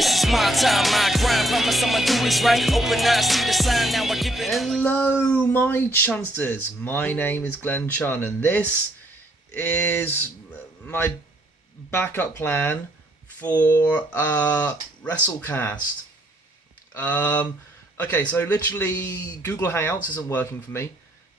This is my time, my grind. Promise I'ma do what's right. Open eyes, see the sign. Now I give it. Hello, my chunsters. My name is Glenn Chun, and this is my backup plan for Wrestlecast. Okay, so literally Google Hangouts isn't working for me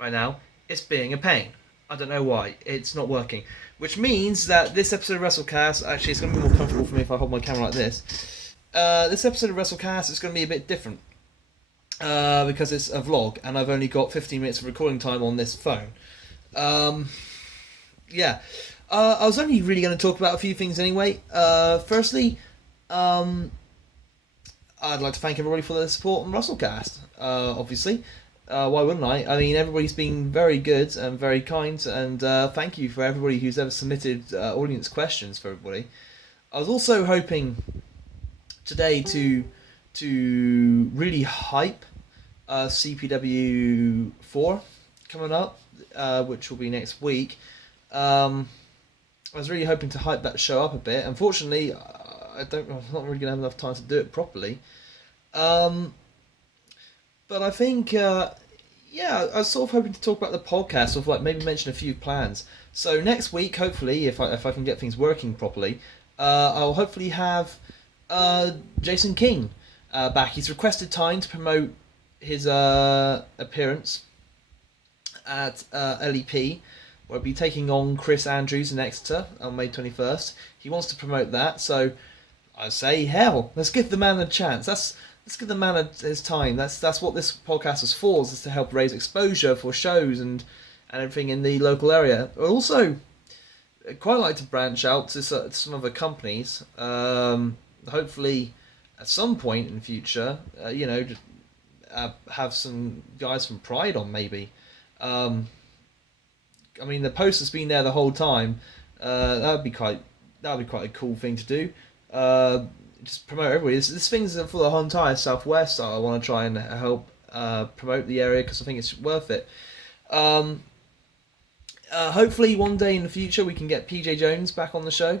right now. It's being a pain. I don't know why. It's not working. Which means that this episode of Wrestlecast, actually it's going to be more comfortable for me if I hold my camera like this. This episode of Wrestlecast is going to be a bit different. Because it's a vlog and I've only got 15 minutes of recording time on this phone. I was only really going to talk about a few things anyway. Firstly, I'd like to thank everybody for their support on Wrestlecast, obviously. Why wouldn't I? I mean, everybody's been very good and very kind, and thank you for everybody who's ever submitted audience questions for everybody. I was also hoping today to really hype CPW 4 coming up, which will be next week. I was really hoping to hype that show up a bit. Unfortunately, I'm not really going to have enough time to do it properly. But I think, I was sort of hoping to talk about the podcast, or like maybe mention a few plans. So next week, hopefully, if I can get things working properly, I'll hopefully have Jason King back. He's requested time to promote his appearance at LEP, where I'll be taking on Chris Andrews in Exeter on May 21st. He wants to promote that, so I say, hell, let's give the man a chance. Let's give the man his time. That's what this podcast is for, is to help raise exposure for shows and everything in the local area. I also quite like to branch out to some other companies. Hopefully, at some point in the future, have some guys from Pride on maybe. I mean, the poster's been there the whole time. That would be quite a cool thing to do. Just promote everybody. This thing's for the whole entire Southwest. I want to try and help promote the area because I think it's worth it. Hopefully, one day in the future we can get PJ Jones back on the show.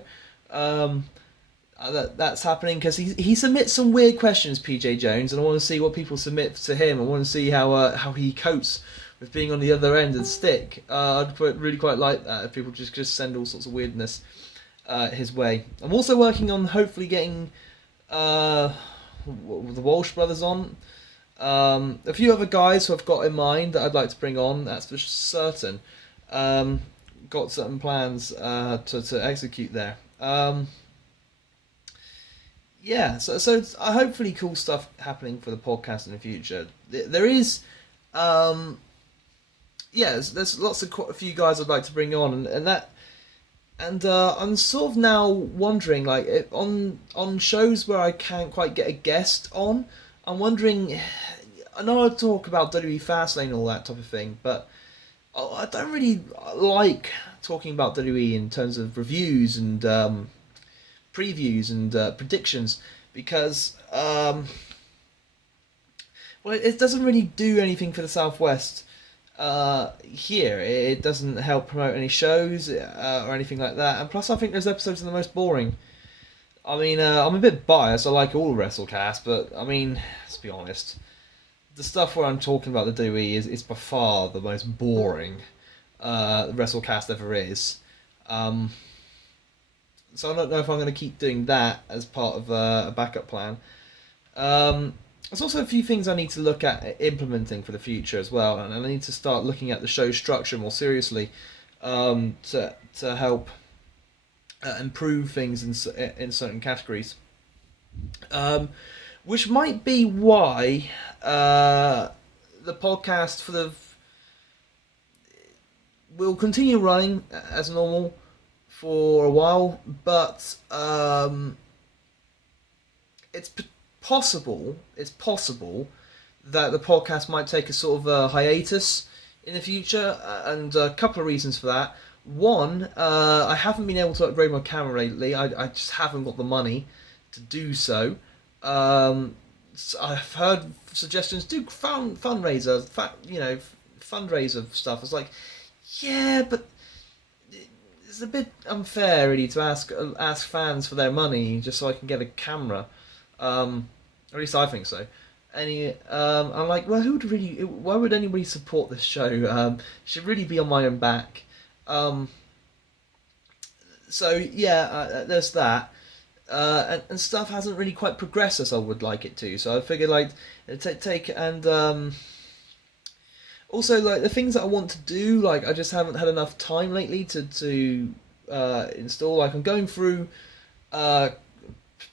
That's happening because he submits some weird questions, PJ Jones, and I want to see what people submit to him. I want to see how he copes with being on the other end of the stick. I'd really quite like that if people just send all sorts of weirdness his way. I'm also working on hopefully getting the Walsh brothers on. A few other guys who I've got in mind that I'd like to bring on. That's for certain. Got certain plans to execute there. So hopefully cool stuff happening for the podcast in the future. There is, there's lots of quite a few guys I'd like to bring on, and I'm sort of now wondering, like, on shows where I can't quite get a guest on, I'm wondering. I know I talk about WWE Fastlane and all that type of thing, but I don't really like talking about WWE in terms of reviews and previews and predictions because it doesn't really do anything for the Southwest here. It doesn't help promote any shows or anything like that, and plus I think those episodes are the most boring. I mean, I'm a bit biased, I like all Wrestlecast, but I mean, let's be honest, the stuff where I'm talking about the WWE is by far the most boring Wrestlecast ever is. So I don't know if I'm going to keep doing that as part of a backup plan. There's also a few things I need to look at implementing for the future as well, and I need to start looking at the show structure more seriously to help improve things in certain categories. Which might be why the podcast will continue running as normal for a while, but it's possible that the podcast might take a sort of a hiatus in the future, and a couple of reasons for that. One, I haven't been able to upgrade my camera lately. I just haven't got the money to do so. So I've heard suggestions, do fundraiser stuff. It's like, yeah, but it's a bit unfair, really, to ask fans for their money just so I can get a camera. At least I think so. I'm like, well, why would anybody support this show? Should really be on my own back. Um, so yeah, there's that. And stuff hasn't really quite progressed as I would like it to. So I figured like take and also like the things that I want to do, like I just haven't had enough time lately to install. Like I'm going through uh,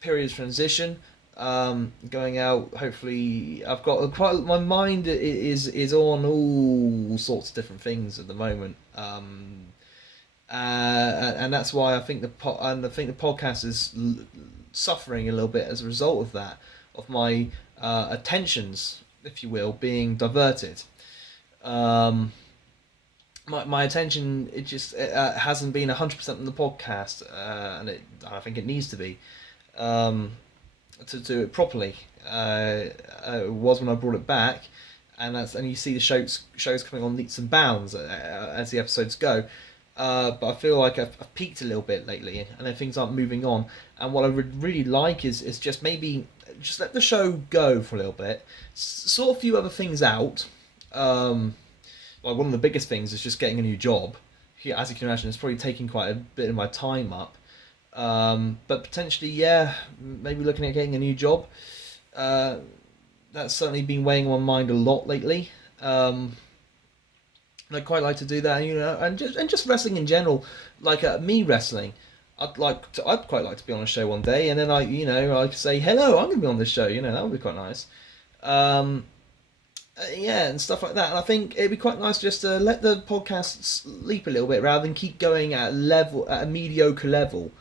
period of transition, going out. Hopefully, I've got quite my mind is on all sorts of different things at the moment. And that's why I think I think the podcast is suffering a little bit as a result of that, of my attentions, if you will, being diverted. Um, my attention it hasn't been 100% on the podcast, and I think it needs to be um, to do it properly. It was when I brought it back, and you see the shows coming on leaps and bounds as the episodes go. But I feel like I've peaked a little bit lately, and then things aren't moving on. And what I would really like is just maybe just let the show go for a little bit, sort a few other things out. Like one of the biggest things is just getting a new job. Yeah, as you can imagine, it's probably taking quite a bit of my time up. But potentially, yeah, maybe looking at getting a new job. That's certainly been weighing on my mind a lot lately. And I'd quite like to do that, and just wrestling in general, like me wrestling. I'd quite like to be on a show one day, and then I could say hello, I'm going to be on this show. That would be quite nice. Um, yeah, and stuff like that. And I think it'd be quite nice just to let the podcast sleep a little bit rather than keep going at a mediocre level,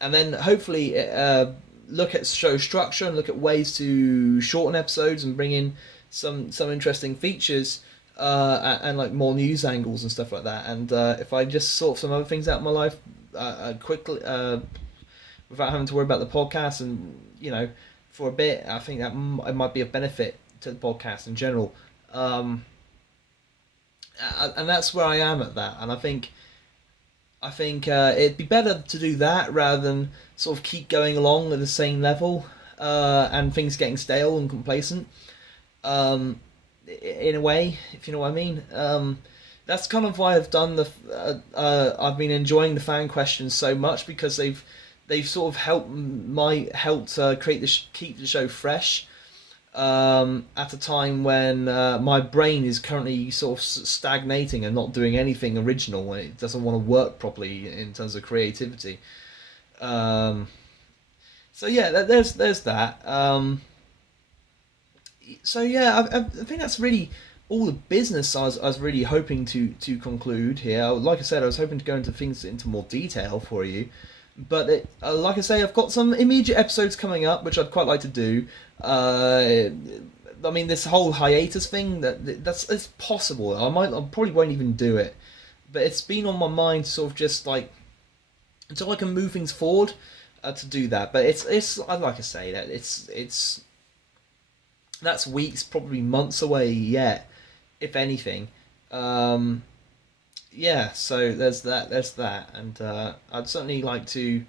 and then hopefully look at show structure and look at ways to shorten episodes and bring in some interesting features and like more news angles and stuff like that. And if I just sort some other things out in my life quickly without having to worry about the podcast and for a bit, I think that it might be a benefit to the podcast in general. And that's where I am at that. And I think it'd be better to do that rather than sort of keep going along at the same level and things getting stale and complacent. In a way, if you know what I mean. That's kind of why I've done I've been enjoying the fan questions so much, because they've sort of helped keep the show fresh at a time when my brain is currently sort of stagnating and not doing anything original, and it doesn't want to work properly in terms of creativity. So yeah, there's that. So yeah, I think that's really all the business I was really hoping to conclude here. Like I said, I was hoping to go into things into more detail for you, but like I say, I've got some immediate episodes coming up which I'd quite like to do. I mean, this whole hiatus thing that's it's possible. I probably won't even do it, but it's been on my mind, sort of just like until I can move things forward to do that. But it's like I say that it's that's weeks, probably months away yet, if anything. Yeah, so there's that, and I'd certainly like to.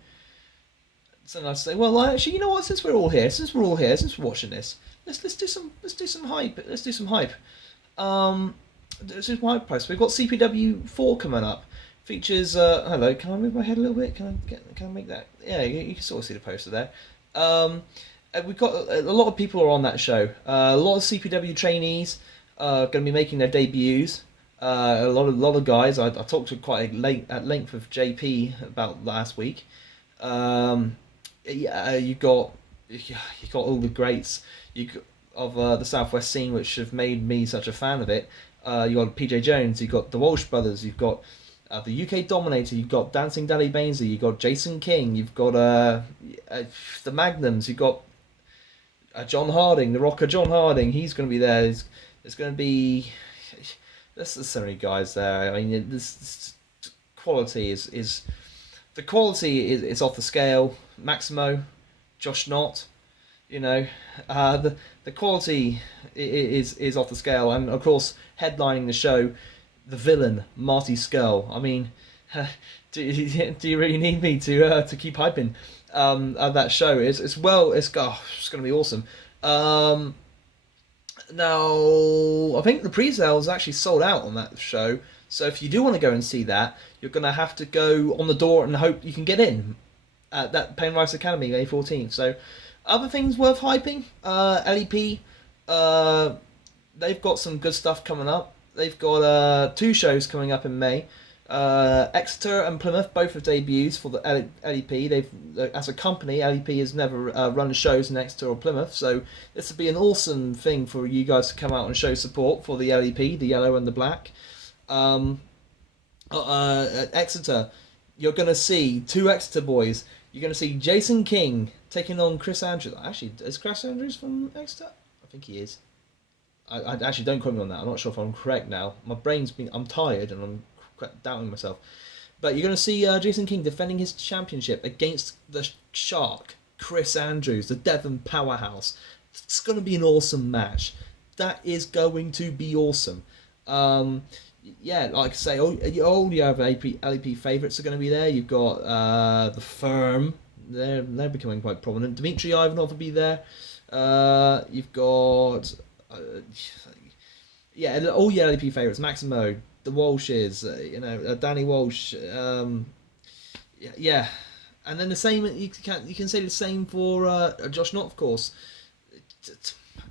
So I'd say, well, actually, you know what? Since we're all here, since we're watching this, let's do some hype. Let's do some hype. This is my post. We've got CPW 4 coming up. Features. Hello, can I move my head a little bit? Can I make that? Yeah, you can sort of see the poster there. We've got a lot of people are on that show. A lot of CPW trainees are going to be making their debuts. A lot of guys. I talked to quite at length with JP about last week. Yeah, you got all the greats of the Southwest scene, which have made me such a fan of it. You got PJ Jones. You got the Walsh brothers. You've got the UK Dominator. You've got Dancing Daddy Bainsley. You've got Jason King. You've got the Magnums. You've got John Harding, the Rocker John Harding. He's going to be there. There's going to be there's so many guys there. I mean, this quality is the quality is off the scale. Maximo, Josh Knott, the quality is off the scale, and of course headlining the show, the villain Marty Skrull. I mean, do you really need me to keep hyping that show? It's well, it's going to be awesome. Now, I think the pre-sale is actually sold out on that show. So if you do want to go and see that, you're going to have to go on the door and hope you can get in at that Pain Rice Academy, May 14th. So other things worth hyping, LEP, they've got some good stuff coming up. They've got 2 shows coming up in May. Exeter and Plymouth both have debuts for the LEP. They've, as a company, LEP has never run shows in Exeter or Plymouth, so this would be an awesome thing for you guys to come out and show support for the LEP, the yellow and the black. At Exeter, you're going to see 2 Exeter boys. You're going to see Jason King taking on Chris Andrews. Actually, is Chris Andrews from Exeter? I think he is. I actually, don't quote me on that. I'm not sure if I'm correct now. My brain's been... I'm tired and I'm doubting myself. But you're going to see Jason King defending his championship against the Shark, Chris Andrews, the Devon powerhouse. It's going to be an awesome match. That is going to be awesome. Yeah, like I say, all the other LEP favourites are going to be there. You've got the Firm. They're becoming quite prominent. Dmitry Ivanov will be there. You've got... yeah, all your LEP favourites. Maximo, the Walshes, Danny Walsh, yeah, and then the same. You can say the same for Josh Knott, of course.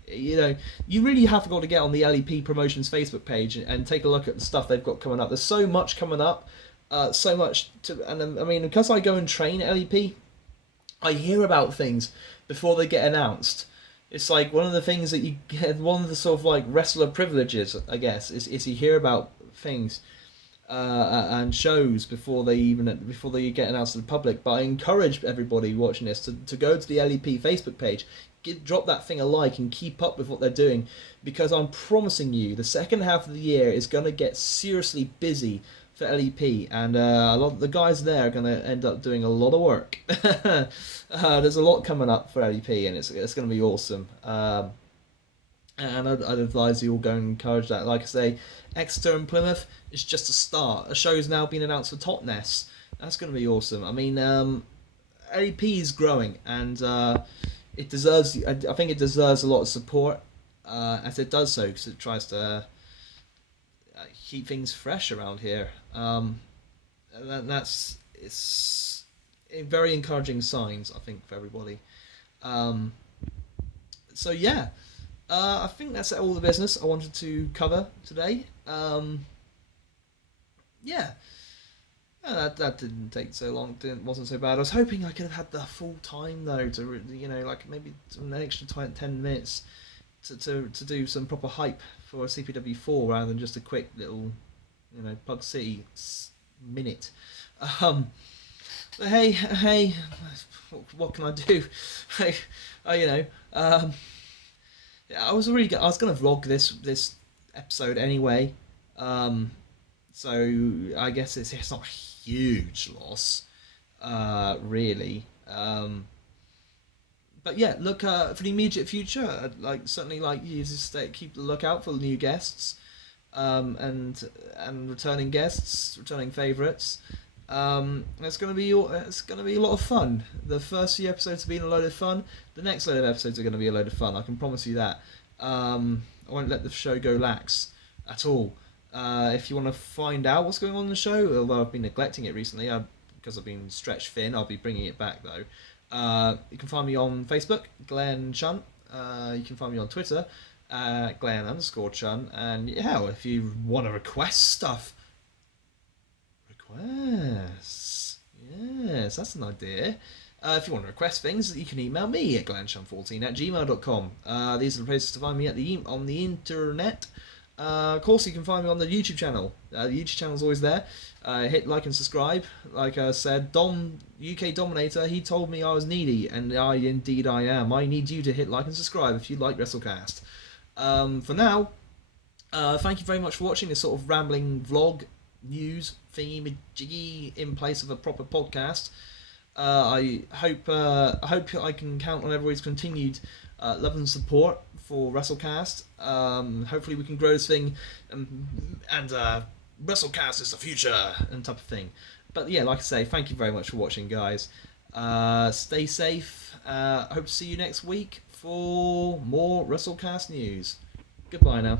You really have to get on the LEP Promotions Facebook page and take a look at the stuff they've got coming up. There's so much coming up, so much and I mean, because I go and train at LEP, I hear about things before they get announced. It's like one of the things that you get, one of the sort of like wrestler privileges, I guess, is you hear about things and shows before they get announced to the public. But I encourage everybody watching this to go to the LEP Facebook page, drop that thing a like, and keep up with what they're doing, because I'm promising you the second half of the year is going to get seriously busy for LEP, and a lot of the guys there are going to end up doing a lot of work. There's a lot coming up for LEP, and it's going to be awesome. And I'd advise you all go and encourage that. Like I say, Exeter and Plymouth is just a start. A show's now been announced for Totnes. That's going to be awesome. I mean, LEP is growing, and it deserves. I think it deserves a lot of support as it does so, because it tries to keep things fresh around here. It's very encouraging signs, I think, for everybody. So yeah, I think that's all the business I wanted to cover today. Yeah, that didn't take so long. Wasn't so bad. I was hoping I could have had the full time though, to like maybe an extra 10 minutes to do some proper hype for CPW4 rather than just a quick little, Pug City minute. But hey, what can I do? I was going to vlog this episode anyway. So I guess it's not a huge loss, really. But yeah, look, for the immediate future, I'd certainly like you to keep the lookout for new guests, and returning guests, returning favourites. It's gonna be a lot of fun. The first few episodes have been a load of fun. The next load of episodes are gonna be a load of fun. I can promise you that. I won't let the show go lax at all. If you want to find out what's going on in the show, although I've been neglecting it recently, because I've been stretched thin, I'll be bringing it back though. You can find me on Facebook, Glenn Chun. You can find me on Twitter, Glenn_Chun. And yeah, if you want to request stuff, yes, that's an idea. If you want to request things, you can email me at glenchun14@gmail.com. These are the places to find me on the internet. Of course, you can find me on the YouTube channel. The YouTube channel is always there. Hit like and subscribe. Like I said, UK Dominator, he told me I was needy, and indeed I am. I need you to hit like and subscribe if you like Wrestlecast. For now, thank you very much for watching this sort of rambling vlog news thingy jiggy in place of a proper podcast. I hope I can count on everybody's continued love and support for Wrestlecast. Hopefully we can grow this thing, and Wrestlecast is the future and type of thing. But yeah, like I say, thank you very much for watching, guys. Stay safe. Hope to see you next week for more Wrestlecast news. Goodbye now.